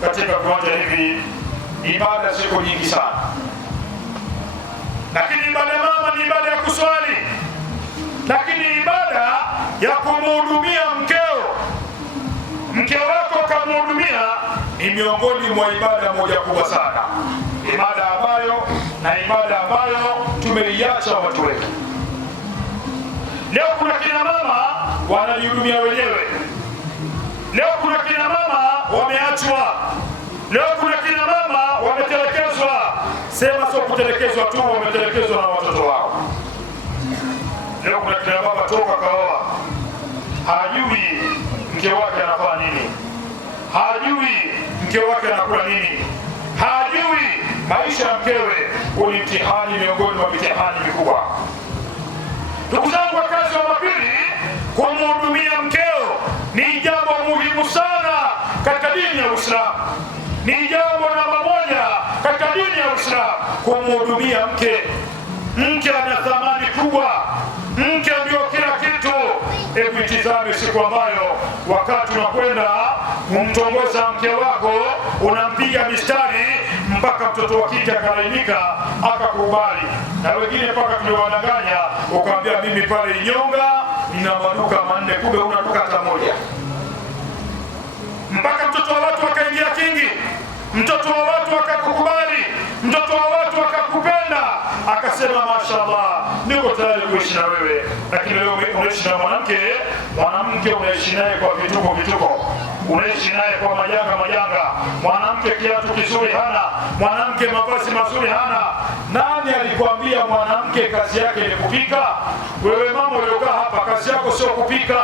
katika viwanja hivi ibada ziko nyingi sana, lakini ibada ya mama ni ibada ya kuswali, lakini ibada ya kumhudumia mke wako ukamhudumia ni miongoni mwa ibada moja kubwa sana, ibada ambayo tumeiacha watu wetu. Leo kuna kina mama wanajihudumia wenyewe, leo kuna kina mama wameachwa, leo kuna kina mama wametelekezwa. Sema sio kutelekezwa tu, wametelekezwa na watoto wao. Leo kuna kina baba toka kaoa, hajui mke wake anafanya nini, hajui mke wake anakula nini, hajui maisha ya mkewe. Ni mtihani miongoni mwa mitihani mikubwa. Ndugu zangu wakazi wa Mapili, kumhudumia mkeo ni jambo muhimu sana katika dini ya Uislamu. Ni jambo namba moja katika dini ya Uislamu, kumhudumia mke. Mke ana thamani kubwa, mke ndio kila kitu. Hebu itizame siku ambayo wakati unakwenda kumtongoza mke wako, unampiga mistari mpaka mtoto wa kike akalainika akakubali, na wengine mpaka tuliwadanganya ukamwambia mimi pale Inyonga nina maduka manne, kumbe una duka hata moja. Mpaka mtoto wa watu akaingia kingi, mtoto wa watu akakukubali, mtoto wa watu akakupenda, akasema mashaallah, niko tayari kuishi na wewe. Lakini leo unaishi na mwanamke unaishi naye kwa vituko, unaishi naye kwa majanga. Mwanamke kiatu kizuri hana, mwanamke mavazi mazuri hana. Nani alikwambia mwanamke kazi yake ni kupika? Wewe mama uliokaa hapa, kazi yako sio kupika.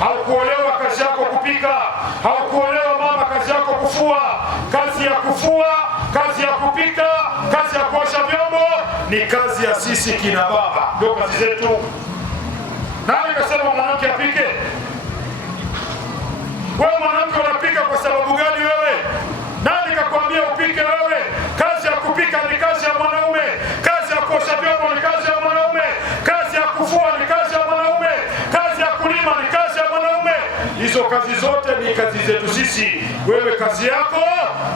Haukuolewa kazi yako kupika, haukuolewa mama kazi yako kufua. Kazi ya kufua, kazi ya kupika, kazi ya kuosha vyombo ni kazi ya sisi kina baba, ndio kazi zetu. Nani kasema mwanamke apike? Wewe mwanamke unapika kwa sababu gani wewe? Nani kakwambia upike wewe? Kazi ya kupika ni kazi ya mwanaume, kazi ya kuosha vyombo ni kazi ya mwanaume, kazi ya kufua ni kazi ya mwanaume, kazi ya kulima ni kazi ya mwanaume. Hizo kazi zote ni kazi zetu sisi. Wewe kazi yako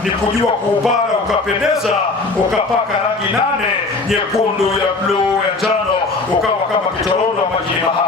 ni kujua kuupara ukapendeza, ukapaka rangi 8, nyekundu, ya bluu, ya njano, ukawa kama kitorondo ama jini mahaba.